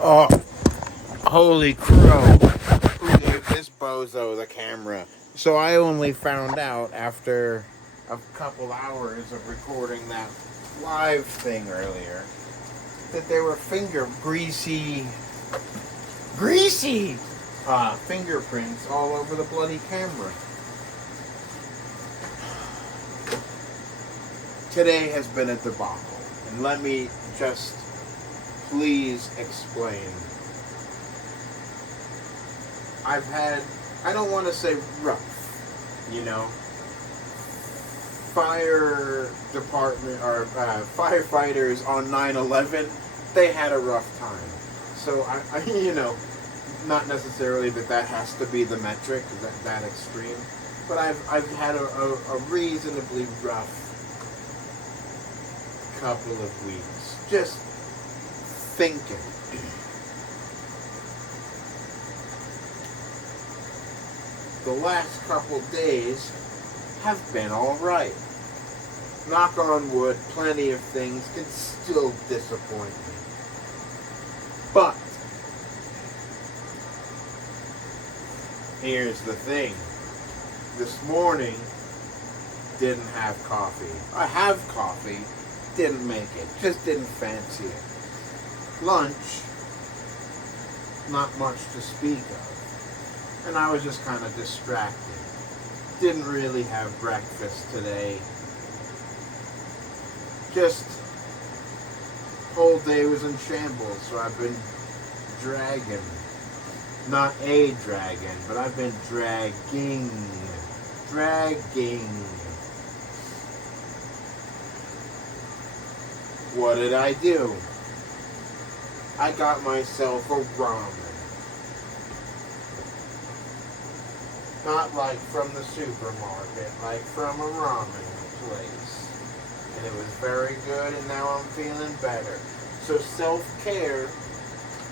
Oh, holy crow. Who gave this bozo the camera? So I only found out after a couple hours of recording that live thing earlier that there were greasy fingerprints all over the bloody camera. Today has been a debacle. And let me just please explain. I don't want to say rough, fire department or firefighters on 9/11, they had a rough time. So not necessarily that has to be the metric, that extreme, but I've had a reasonably rough couple of weeks. Just thinking. The last couple days have been alright. Knock on wood, plenty of things can still disappoint me. But here's the thing. This morning, didn't have coffee. I have coffee, didn't make it. Just didn't fancy it. Lunch, not much to speak of. And I was just kind of distracted. Didn't really have breakfast today. Just, whole day was in shambles, so I've been dragging. Not a dragon, but I've been dragging. What did I do? I got myself a ramen. Not like from the supermarket, like from a ramen place. And it was very good, and now I'm feeling better. So self-care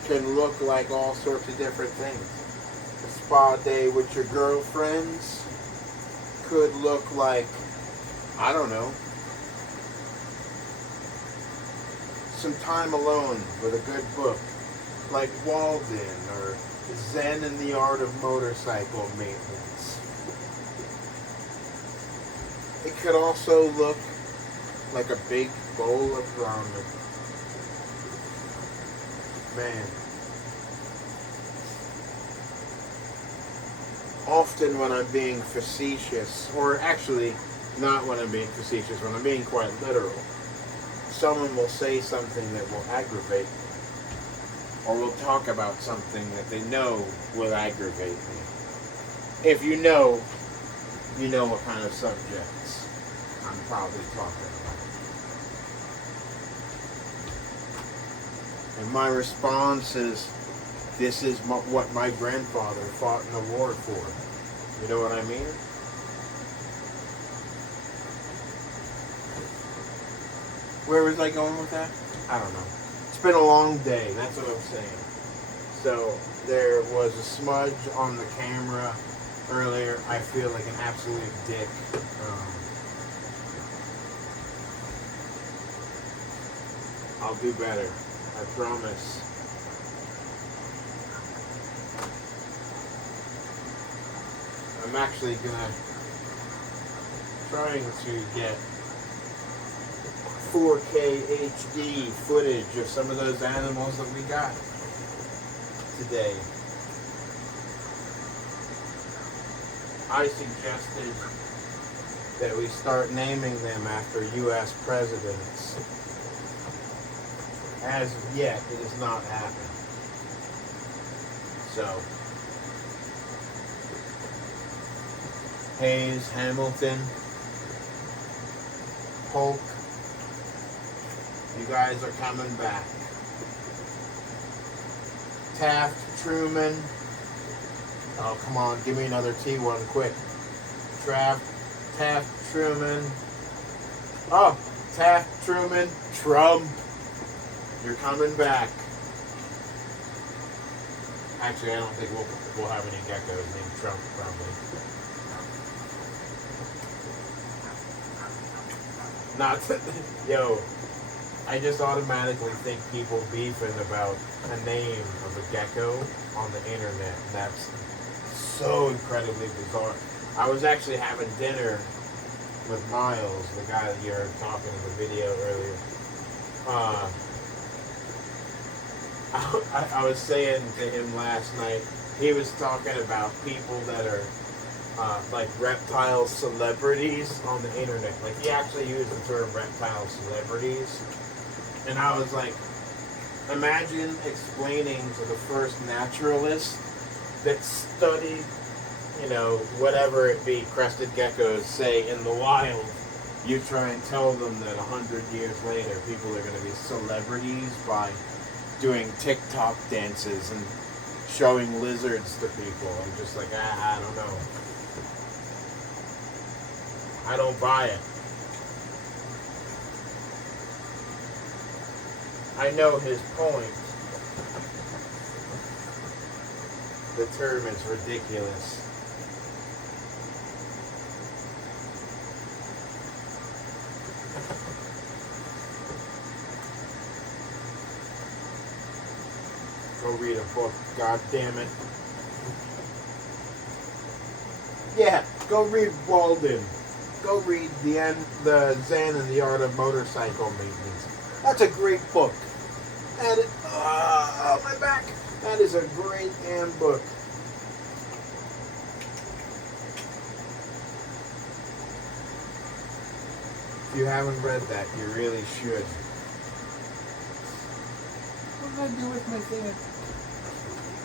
can look like all sorts of different things. A spa day with your girlfriends could look like, I don't know, some time alone with a good book, like Walden or Zen in the Art of Motorcycle Maintenance. It could also look like a big bowl of ramen. Man. Often when I'm being facetious, or actually not when I'm being facetious, when I'm being quite literal, someone will say something that will aggravate me, or will talk about something that they know will aggravate me. If you know what kind of subjects I'm probably talking about. And my response is, this is what my grandfather fought in the war for. You know what I mean? Where was I going with that? I don't know. It's been a long day, that's what I'm saying. So, there was a smudge on the camera earlier. I feel like an absolute dick. I'll do better. I promise. I'm actually trying to get 4K HD footage of some of those animals that we got today. I suggested that we start naming them after U.S. presidents. As of yet, it has not happened. So, Hayes, Hamilton, Polk, you guys are coming back. Taft, Truman. Oh, come on, give me another T1 quick. Taft, Truman. Oh, Taft, Truman, Trump. You're coming back. Actually, I don't think we'll have any geckos named Trump, probably. Not, yo, I just automatically think people beefing about a name of a gecko on the internet. And that's so incredibly bizarre. I was actually having dinner with Miles, the guy that you heard talking in the video earlier. I was saying to him last night, he was talking about people that are like reptile celebrities on the internet. Like, he actually used the term reptile celebrities. And I was like, imagine explaining to the first naturalist that studied, you know, whatever it be, crested geckos, say, in the wild. You try and tell them that 100 years later, people are going to be celebrities by doing TikTok dances and showing lizards to people. I'm just like, I don't know. I don't buy it. I know his point. The term is ridiculous. Go read a book, god damn it. Yeah, go read Walden. Go read the Zen and the Art of Motorcycle Maintenance. That's a great book. That is, oh, my back. That is a great damn book. If you haven't read that, you really should. What did I do with my thing?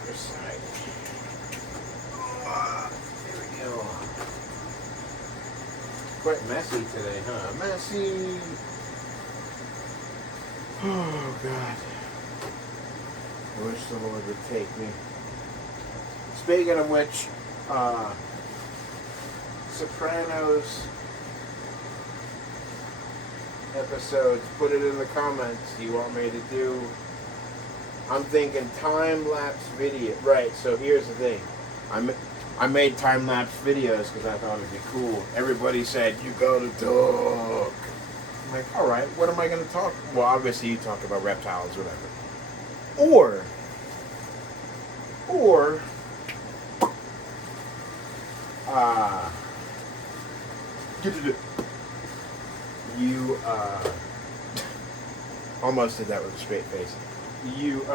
Other side. There we go. Quite messy today, huh? Messy. Oh, God. I wish the Lord would take me. Speaking of which, Sopranos episodes, put it in the comments. You want me to do? I'm thinking time-lapse video. Right, so here's the thing. I made time-lapse videos because I thought it'd be cool. Everybody said, you gotta talk. I'm like, alright, what am I gonna talk? Well, obviously you talk about reptiles, whatever. Or you almost did that with a straight face. You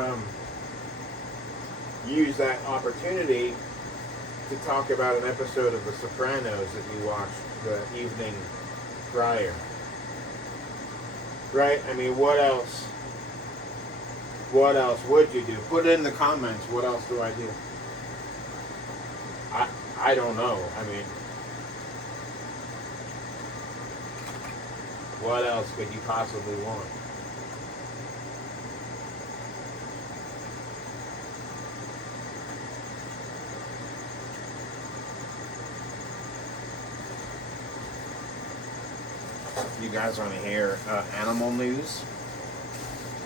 use that opportunity to talk about an episode of The Sopranos that you watched the evening prior. Right? I mean, what else? What else would you do? Put it in the comments. What else do I do? I don't know. I mean, what else could you possibly want? You guys want to hear animal news?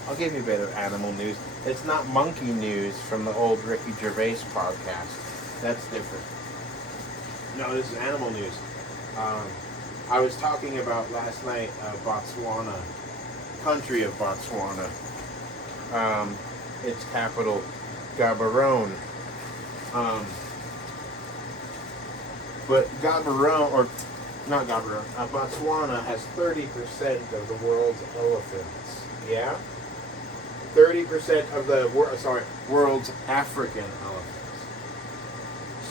I'll give you a bit of animal news. It's not monkey news from the old Ricky Gervais podcast. That's different. No, this is animal news. I was talking about last night Botswana, country of Botswana. Its capital, Gaborone. But Gaborone, or not Gaborone, Botswana has 30% of the world's elephants. Yeah? 30% of the world's African elephants.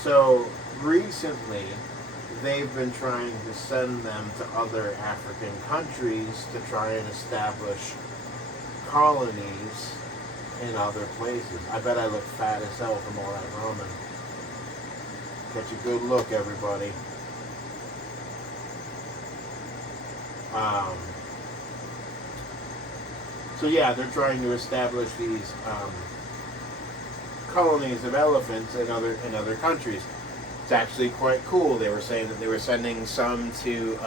So recently, they've been trying to send them to other African countries to try and establish colonies in other places. I bet I look fat as hell from all that roaming. Catch a good look, everybody. So yeah, they're trying to establish these colonies of elephants in other countries. It's actually quite cool. They were saying that they were sending some to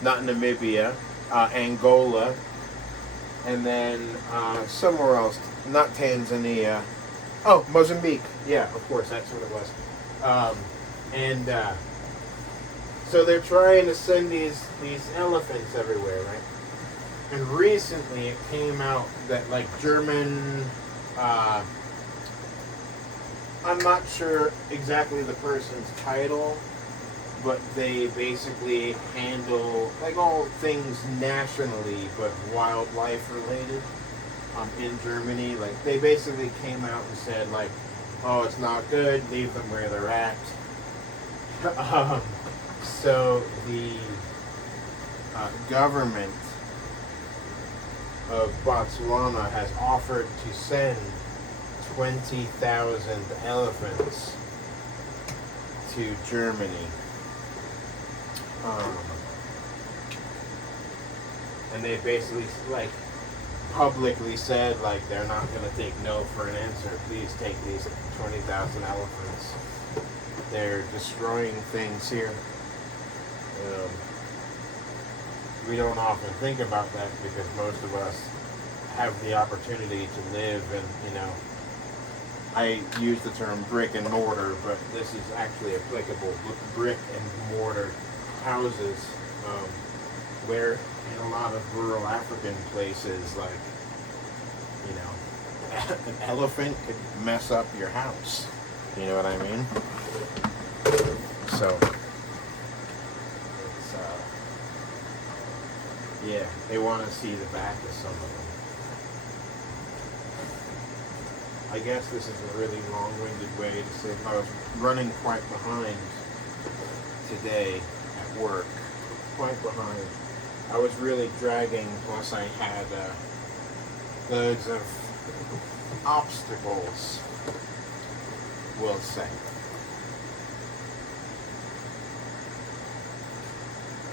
not Namibia, Angola, and then somewhere else, not Tanzania. Oh, Mozambique. Yeah, of course, that's what it was. So they're trying to send these elephants everywhere, right? And recently it came out that like German, I'm not sure exactly the person's title, but they basically handle like all things nationally but wildlife related in Germany. Like they basically came out and said like, oh, it's not good, leave them where they're at. So the government of Botswana has offered to send 20,000 elephants to Germany. And they basically like publicly said like they're not going to take no for an answer. Please take these 20,000 elephants. They're destroying things here. We don't often think about that because most of us have the opportunity to live in, you know, I use the term brick and mortar, but this is actually applicable. Brick and mortar houses, where in a lot of rural African places, like, you know, an elephant could mess up your house. You know what I mean? So, it's, yeah, they want to see the back of some of them. I guess this is a really long-winded way to say I was running quite behind today at work. Quite behind. I was really dragging, plus I had loads of obstacles, we'll say.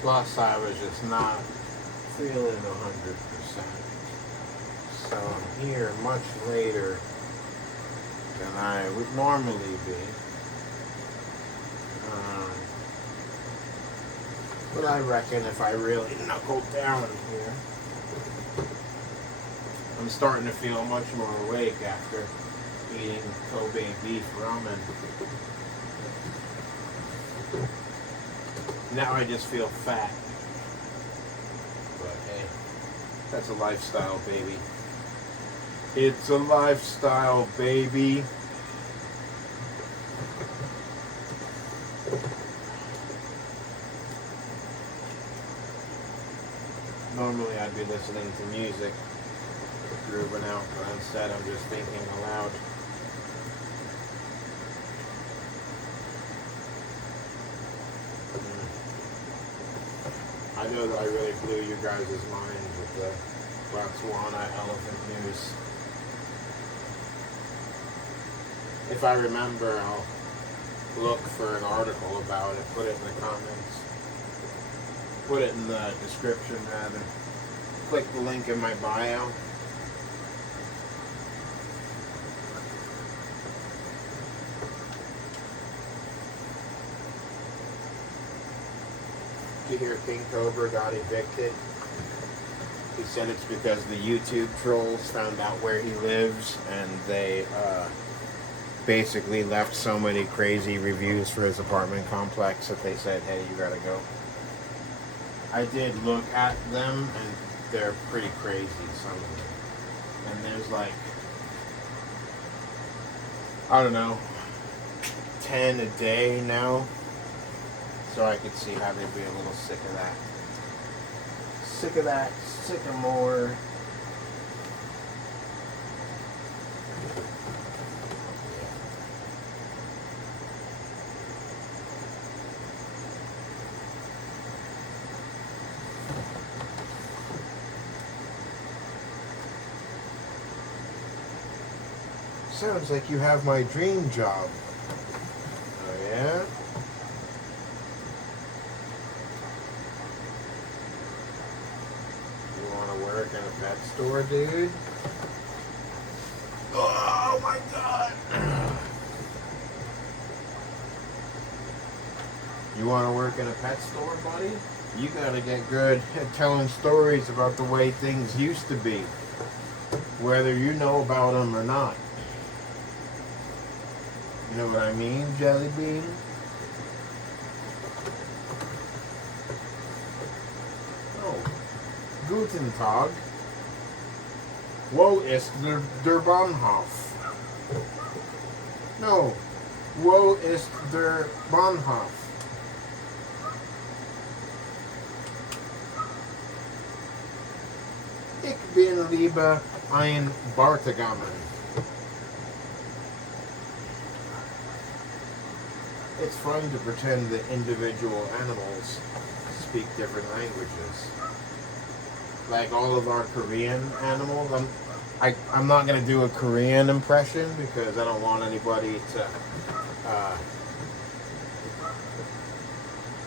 Plus I was just not feeling 100%. So I'm here much later than I would normally be. But I reckon if I really knuckle down here, I'm starting to feel much more awake after eating Kobe beef ramen. Now I just feel fat. But hey, that's a lifestyle, baby. It's a lifestyle, baby. Normally I'd be listening to music, grooving out, but instead I'm just thinking aloud. I know that I really blew you guys' minds with the Botswana elephant news. If I remember, I'll look for an article about it, put it in the comments. Put it in the description, rather. Click the link in my bio. Did you hear King Cobra got evicted? He said it's because the YouTube trolls found out where he lives, and they basically left so many crazy reviews for his apartment complex that they said, hey, you gotta go. I did look at them, and they're pretty crazy, some of them. And there's like, I don't know, 10 a day now. So I could see how they'd be a little sick of that. Sick of that, sick of more. Sounds like you have my dream job. Oh yeah? You want to work in a pet store, dude? Oh my god! You want to work in a pet store, buddy? You gotta get good at telling stories about the way things used to be. Whether you know about them or not. You know what I mean, Jelly Bean? No. Guten Tag. Wo ist der Bahnhof? No. Wo ist der Bahnhof? Ich bin lieber ein Bartagamen. It's fun to pretend that individual animals speak different languages. Like all of our Korean animals. I'm not going to do a Korean impression because I don't want anybody to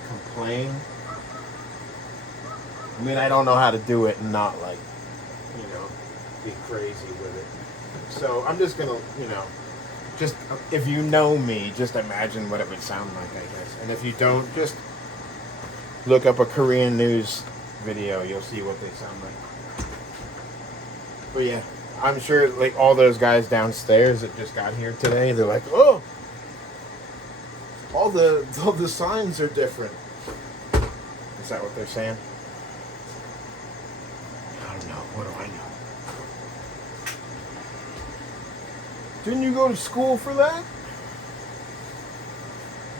complain. I mean, I don't know how to do it and not, like, you know, be crazy with it. So I'm just going to, you know, just, if you know me, just imagine what it would sound like, I guess. And if you don't, just look up a Korean news video. You'll see what they sound like. But yeah, I'm sure, like, all those guys downstairs that just got here today, they're like, oh, all the signs are different. Is that what they're saying? I don't know. What do I know? Didn't you go to school for that?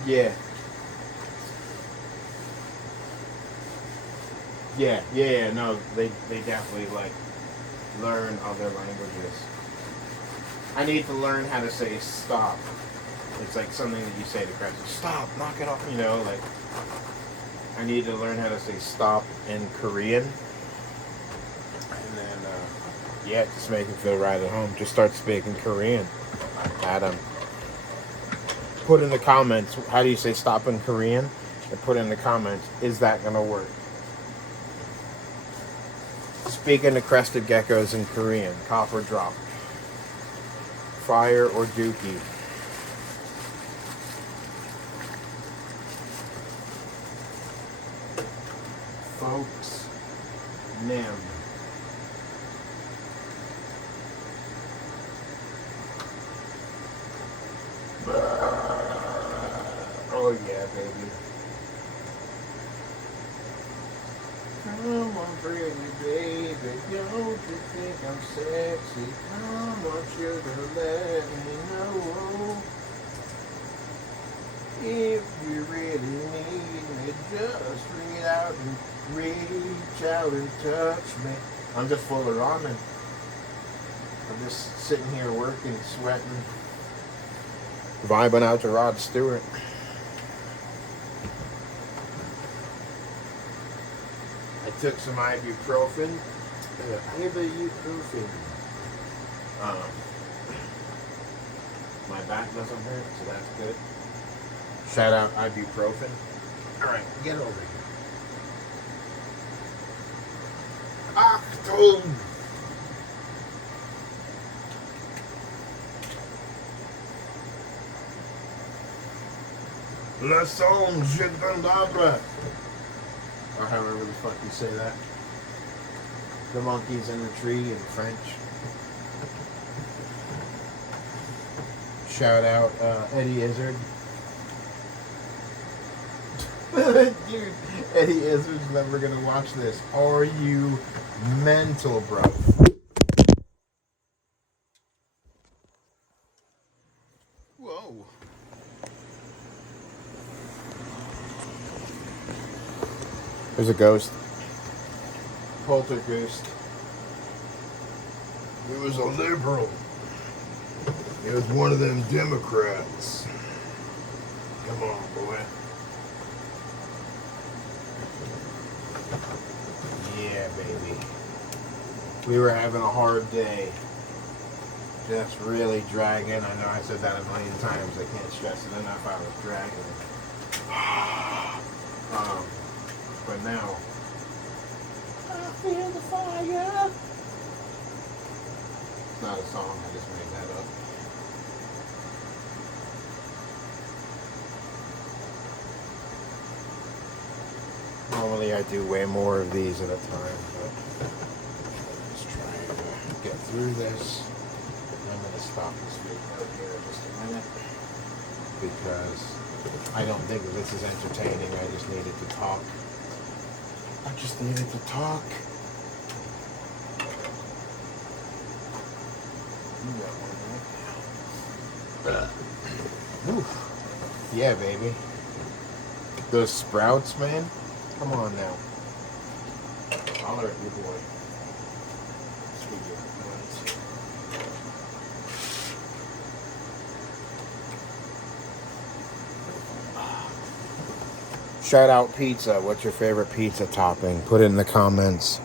Yeah. Yeah, no, they definitely, like, learn other languages. I need to learn how to say stop. It's like something that you say to crowds. Stop, knock it off, you know, like, I need to learn how to say stop in Korean. And then, yeah, just make it feel right at home. Just start speaking Korean. Adam, put in the comments, how do you say stop in Korean? And put in the comments, is that going to work? Speaking to crested geckos in Korean. Copper drop. Fire or dookie. Folks. Nem. Oh yeah, baby. Come on, pretty baby, don't you think I'm sexy? Come on, sugar, let me know. If you really need me, just reach out and touch me. I'm just full of ramen. I'm just sitting here working, sweating, vibing out to Rod Stewart. I took some ibuprofen. My back doesn't hurt, so that's good. Shout out ibuprofen. Alright, get over here. Achtung! Le son jugandabra. Or however the fuck you say that. The monkeys in the tree in French. Shout out Eddie Izzard. Dude, Eddie Izzard's never gonna watch this. Are you mental, bro? Whoa. There's a ghost. Poltergeist. He was a liberal. He was one of them Democrats. Come on, boy. Yeah, baby. We were having a hard day. Just really dragging. I know I said that a million times. I can't stress it enough. I was dragging. But now, I feel the fire. It's not a song. I just made that up. Normally I do way more of these at a time, but let's try to get through this. I'm going to stop this video here in just a minute because I don't think that this is entertaining. I just needed to talk. You got one, right? Oof. Yeah, baby. Those sprouts, man. Come on now. Holler at your boy. Sweet ones. Shout out pizza. What's your favorite pizza topping? Put it in the comments.